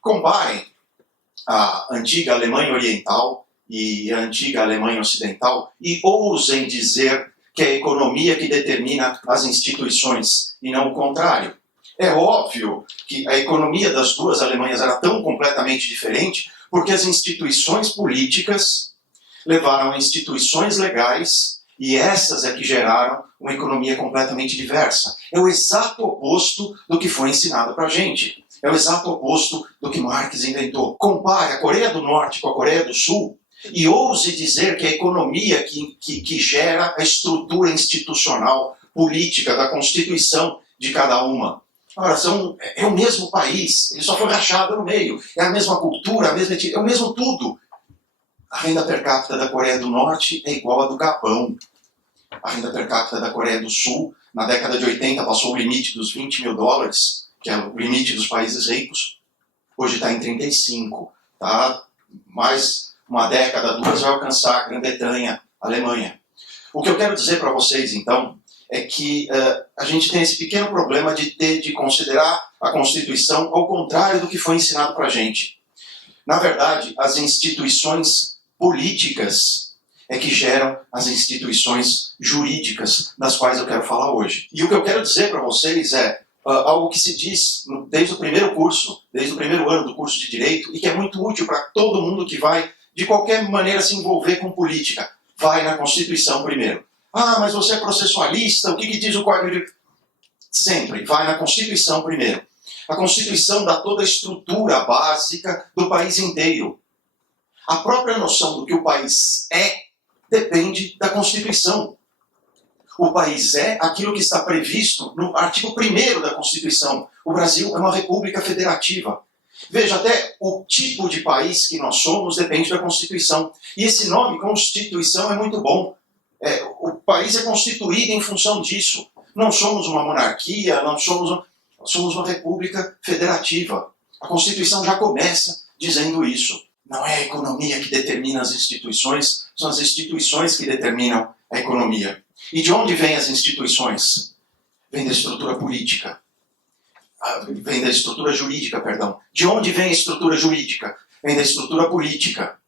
Comparem a antiga Alemanha Oriental e a antiga Alemanha Ocidental e ousem dizer que é a economia que determina as instituições e não o contrário. É óbvio que a economia das duas Alemanhas era tão completamente diferente porque as instituições políticas levaram a instituições legais e essas é que geraram uma economia completamente diversa. É o exato oposto do que foi ensinado para a gente. É o exato oposto do que Marx inventou. Compare a Coreia do Norte com a Coreia do Sul e ouse dizer que a economia que gera a estrutura institucional, política, da Constituição de cada uma. Ora, é o mesmo país, ele só foi rachado no meio. É a mesma cultura, é o mesmo tudo. A renda per capita da Coreia do Norte é igual à do Gabão. A renda per capita da Coreia do Sul, na década de 80, passou o limite dos 20 mil dólares, que é o limite dos países ricos. Hoje está em 35. Tá? Mais uma década, duas, vai alcançar a Grã-Bretanha, a Alemanha. O que eu quero dizer para vocês, então, é que a gente tem esse pequeno problema de considerar a Constituição ao contrário do que foi ensinado para a gente. Na verdade, as instituições políticas é que geram as instituições jurídicas das quais eu quero falar hoje. E o que eu quero dizer para vocês é algo que se diz desde o primeiro curso, desde o primeiro ano do curso de Direito, e que é muito útil para todo mundo que vai, de qualquer maneira, se envolver com política. Vai na Constituição primeiro. Ah, mas você é processualista, o que diz o Código de... Sempre, vai na Constituição primeiro. A Constituição dá toda a estrutura básica do país inteiro. A própria noção do que o país é depende da Constituição. O país é aquilo que está previsto no artigo 1º da Constituição. O Brasil é uma república federativa. Veja, até o tipo de país que nós somos depende da Constituição. E esse nome, Constituição, é muito bom. O país é constituído em função disso. Não somos uma monarquia, somos uma república federativa. A Constituição já começa dizendo isso. Não é a economia que determina as instituições, são as instituições que determinam a economia. E de onde vêm as instituições? Vem da estrutura política. Vem da estrutura jurídica, perdão. De onde vem a estrutura jurídica? Vem da estrutura política.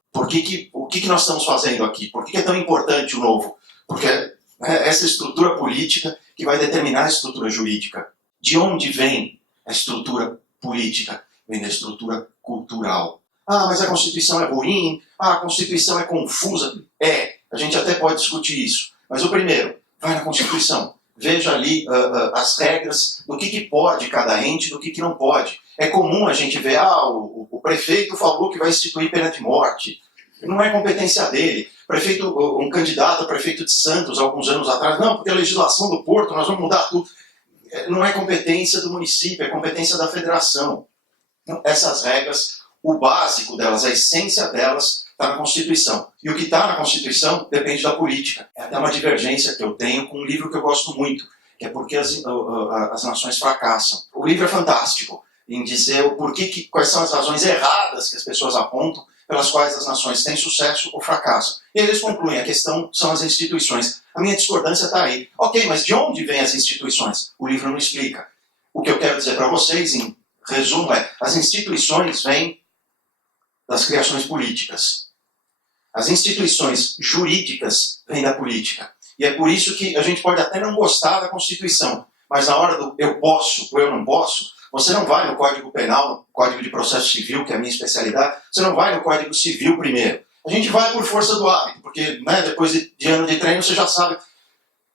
O que nós estamos fazendo aqui? Por que é tão importante o novo? Porque é essa estrutura política que vai determinar a estrutura jurídica. De onde vem a estrutura política? Vem da estrutura cultural. Ah, mas a Constituição é ruim, a Constituição é confusa. A gente até pode discutir isso. Mas o primeiro, vai na Constituição. Veja ali as regras do que pode cada ente, do que não pode. É comum a gente ver, o prefeito falou que vai instituir pena de morte. Não é competência dele. Um candidato a prefeito de Santos, alguns anos atrás, não, porque a legislação do Porto, nós vamos mudar tudo. Não é competência do município, é competência da federação. Então, essas regras, o básico delas, a essência delas, está na Constituição. E o que está na Constituição depende da política. É até uma divergência que eu tenho com um livro que eu gosto muito, que é Porque as Nações Fracassam. O livro é fantástico em dizer quais são as razões erradas que as pessoas apontam pelas quais as nações têm sucesso ou fracassam. E eles concluem, a questão são as instituições. A minha discordância está aí. Ok, mas de onde vêm as instituições? O livro não explica. O que eu quero dizer para vocês, em resumo, as instituições vêm das criações políticas. As instituições jurídicas vêm da política. E é por isso que a gente pode até não gostar da Constituição, mas na hora do eu posso ou eu não posso, você não vai no Código Penal, no Código de Processo Civil, que é a minha especialidade, você não vai no Código Civil primeiro. A gente vai por força do hábito, porque depois de ano de treino você já sabe.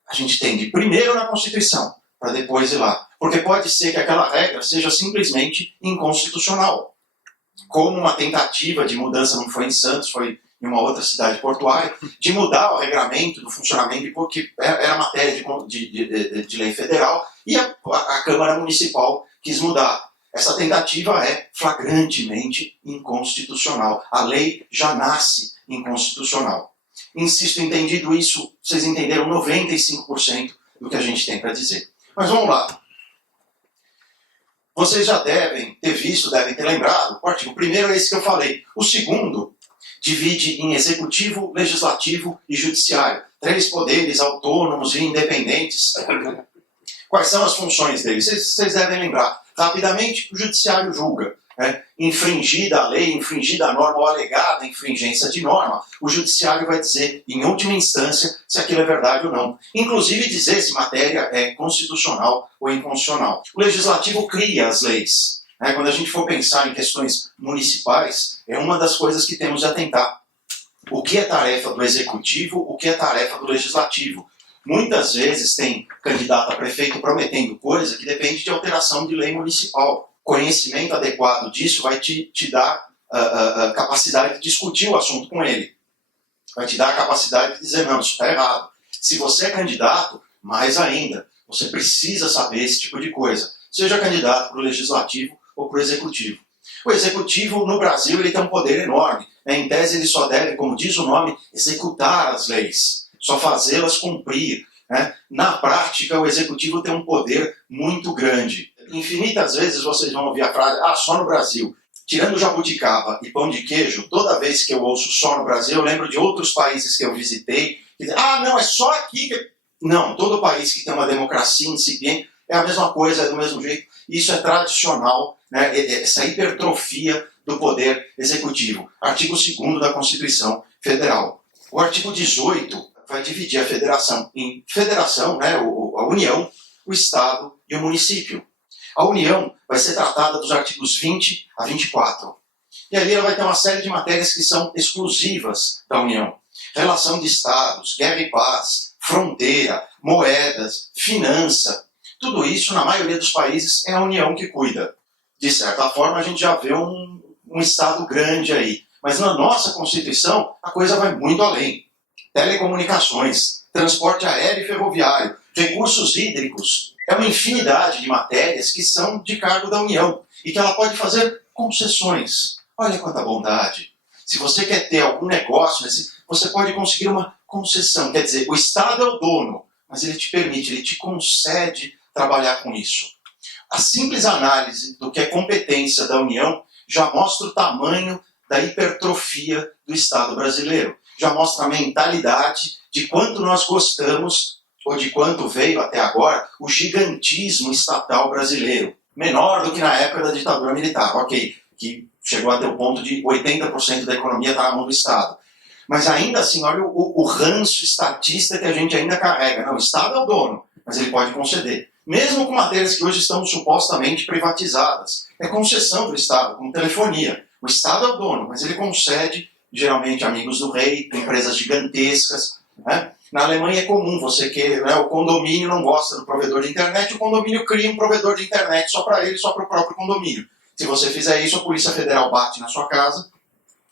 A gente tem de ir primeiro na Constituição, para depois ir lá. Porque pode ser que aquela regra seja simplesmente inconstitucional. Como uma tentativa de mudança, não foi em Santos, foi em uma outra cidade portuária, de mudar o regramento do funcionamento, porque era matéria de lei federal, e a Câmara Municipal quis mudar. Essa tentativa é flagrantemente inconstitucional. A lei já nasce inconstitucional. Insisto, entendido isso, vocês entenderam 95% do que a gente tem para dizer. Mas vamos lá. Vocês já devem ter visto, devem ter lembrado, o artigo 1º é esse que eu falei. O 2º divide em executivo, legislativo e judiciário. 3 poderes autônomos e independentes. Quais são as funções deles? Vocês devem lembrar. Rapidamente, o judiciário julga. infringida a lei, infringida a norma ou alegada infringência de norma, o judiciário vai dizer, em última instância, se aquilo é verdade ou não. Inclusive dizer se matéria é constitucional ou inconstitucional. O legislativo cria as leis. Quando a gente for pensar em questões municipais, é uma das coisas que temos de atentar. O que é tarefa do executivo, o que é tarefa do legislativo. Muitas vezes tem candidato a prefeito prometendo coisa que depende de alteração de lei municipal. Conhecimento adequado disso vai te dar a capacidade de discutir o assunto com ele. Vai te dar a capacidade de dizer, não, isso está errado. Se você é candidato, mais ainda, você precisa saber esse tipo de coisa. Seja candidato para o legislativo ou para o executivo. O executivo, no Brasil, ele tem um poder enorme. Em tese, ele só deve, como diz o nome, executar as leis, só fazê-las cumprir. Na prática, o executivo tem um poder muito grande. Infinitas vezes vocês vão ouvir a frase, só no Brasil. Tirando jabuticaba e pão de queijo, toda vez que eu ouço só no Brasil, eu lembro de outros países que eu visitei, que dizem, não, é só aqui que... Não, todo país que tem uma democracia incipiente é a mesma coisa, é do mesmo jeito. Isso é tradicional, essa hipertrofia do poder executivo. Artigo 2º da Constituição Federal. O artigo 18 vai dividir a federação em federação, a União, o Estado e o município. A União vai ser tratada dos artigos 20 a 24. E ali ela vai ter uma série de matérias que são exclusivas da União. Relação de Estados, guerra e paz, fronteira, moedas, finança. Tudo isso, na maioria dos países, é a União que cuida. De certa forma, a gente já vê um Estado grande aí. Mas na nossa Constituição, a coisa vai muito além. Telecomunicações, transporte aéreo e ferroviário, recursos hídricos. É uma infinidade de matérias que são de cargo da União e que ela pode fazer concessões. Olha quanta bondade. Se você quer ter algum negócio, você pode conseguir uma concessão. Quer dizer, o Estado é o dono, mas ele te permite, ele te concede trabalhar com isso. A simples análise do que é competência da União já mostra o tamanho da hipertrofia do Estado brasileiro. Já mostra a mentalidade de quanto nós gostamos, ou de quanto veio até agora, o gigantismo estatal brasileiro. Menor do que na época da ditadura militar, ok, que chegou até o ponto de 80% da economia estar na mão do Estado. Mas ainda assim, olha o ranço estatista que a gente ainda carrega. Não, o Estado é o dono, mas ele pode conceder. Mesmo com matérias que hoje estão supostamente privatizadas. É concessão do Estado, como telefonia. O Estado é o dono, mas ele concede, geralmente, amigos do rei, empresas gigantescas. Na Alemanha é comum, o condomínio não gosta do provedor de internet, o condomínio cria um provedor de internet só para ele, só para o próprio condomínio. Se você fizer isso, a Polícia Federal bate na sua casa,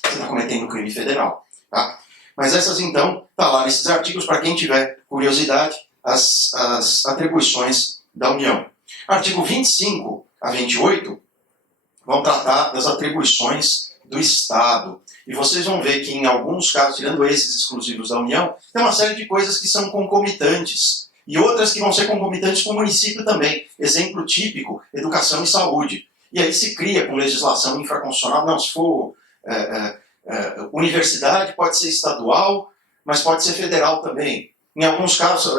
você está cometendo crime federal. Tá? Mas essas, então, tá lá nesses artigos, para quem tiver curiosidade, as atribuições da União. Artigo 25 a 28 vão tratar das atribuições do Estado. E vocês vão ver que em alguns casos, tirando esses exclusivos da União, tem uma série de coisas que são concomitantes. E outras que vão ser concomitantes com o município também. Exemplo típico, educação e saúde. E aí se cria com legislação infraconstitucional, não, se for universidade pode ser estadual, mas pode ser federal também. Em alguns casos,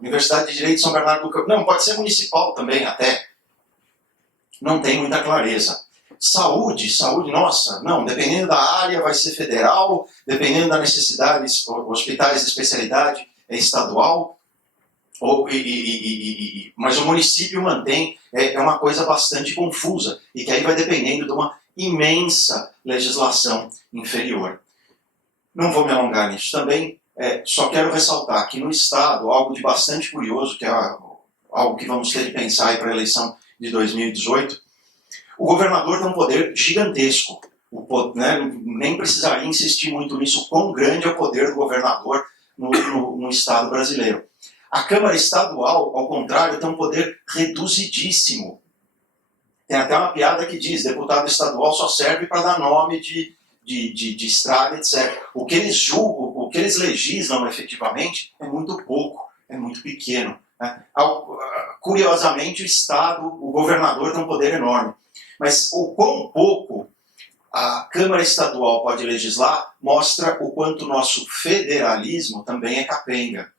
Universidade de Direito de São Bernardo do Campo, não, pode ser municipal também até. Não tem muita clareza. Saúde, nossa, não, dependendo da área vai ser federal, dependendo da necessidade, hospitais de especialidade é estadual, mas o município mantém, é uma coisa bastante confusa, e que aí vai dependendo de uma imensa legislação inferior. Não vou me alongar nisso também, só quero ressaltar que no Estado, algo de bastante curioso, que é algo que vamos ter de pensar para a eleição de 2018, o governador tem um poder gigantesco. Nem precisaria insistir muito nisso, quão grande é o poder do governador no Estado brasileiro. A Câmara Estadual, ao contrário, tem um poder reduzidíssimo. Tem até uma piada que diz, deputado estadual só serve para dar nome de estrada, etc. O que eles julgam, o que eles legislam efetivamente é muito pouco, é muito pequeno. Curiosamente, o Estado, o governador tem um poder enorme. Mas o quão pouco a Câmara Estadual pode legislar mostra o quanto o nosso federalismo também é capenga.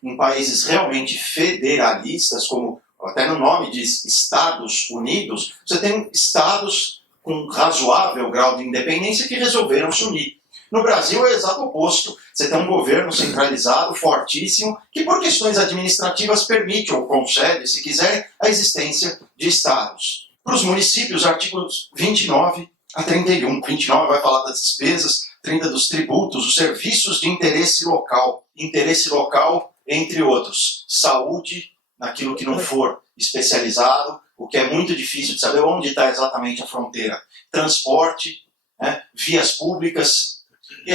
Em países realmente federalistas, como até no nome diz Estados Unidos, você tem estados com razoável grau de independência que resolveram se unir. No Brasil é o exato oposto. Você tem um governo centralizado, fortíssimo, que por questões administrativas permite ou concede, se quiser, a existência de estados. Para os municípios, artigos 29 a 31. 29 vai falar das despesas, 30 dos tributos, os serviços de interesse local. Interesse local, entre outros, saúde, naquilo que não for especializado, o que é muito difícil de saber onde está exatamente a fronteira. Transporte, né, vias públicas e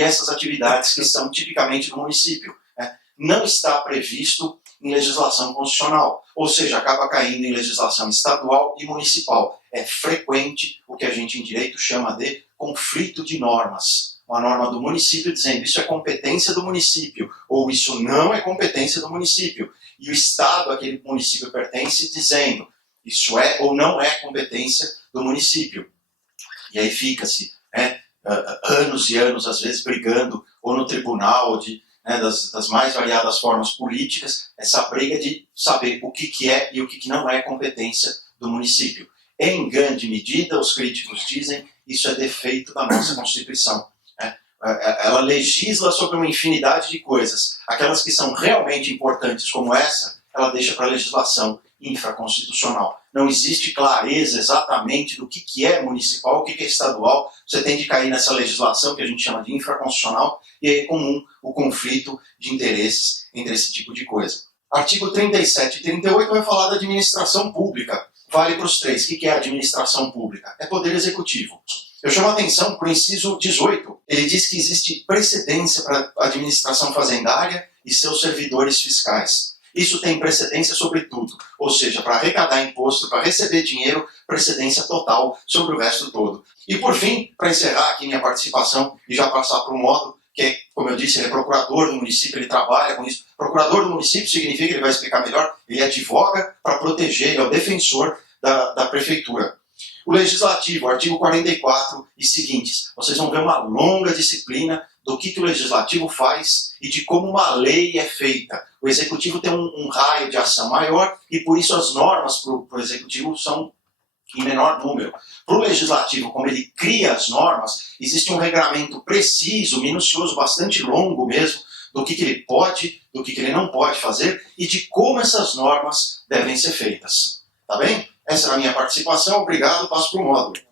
essas atividades que são tipicamente do município. Né, não está previsto em legislação constitucional, ou seja, acaba caindo em legislação estadual e municipal. É frequente o que a gente em direito chama de conflito de normas. Uma norma do município dizendo isso é competência do município, ou isso não é competência do município. E o Estado a aquele município pertence dizendo isso é ou não é competência do município. E aí fica-se anos e anos, às vezes, brigando, ou no tribunal, das mais variadas formas políticas, essa briga de saber o que é e o que não é competência do município. Em grande medida, os críticos dizem, isso é defeito da nossa Constituição. Ela legisla sobre uma infinidade de coisas. Aquelas que são realmente importantes, como essa, ela deixa para a legislação infraconstitucional. Não existe clareza exatamente do que é municipal, o que é estadual. Você tem de cair nessa legislação que a gente chama de infraconstitucional, e é comum o conflito de interesses entre esse tipo de coisa. Artigo 37 e 38 vai falar da administração pública. Vale para os três. O que é administração pública? É poder executivo. Eu chamo a atenção para o inciso 18. Ele diz que existe precedência para a administração fazendária e seus servidores fiscais. Isso tem precedência sobre tudo. Ou seja, para arrecadar imposto, para receber dinheiro, precedência total sobre o resto todo. E por fim, para encerrar aqui minha participação e já passar para o módulo, que é, como eu disse, ele é procurador do município, ele trabalha com isso. Procurador do município significa, ele vai explicar melhor, ele advoga para proteger, ele é o defensor da prefeitura. O legislativo, artigo 44 e seguintes. Vocês vão ver uma longa disciplina do que o legislativo faz e de como uma lei é feita. O executivo tem um raio de ação maior e por isso as normas para o executivo são em menor número. Para o legislativo, como ele cria as normas, existe um regramento preciso, minucioso, bastante longo mesmo, do que ele pode, do que ele não pode fazer e de como essas normas devem ser feitas. Tá bem? Essa era a minha participação. Obrigado. Passo para o módulo.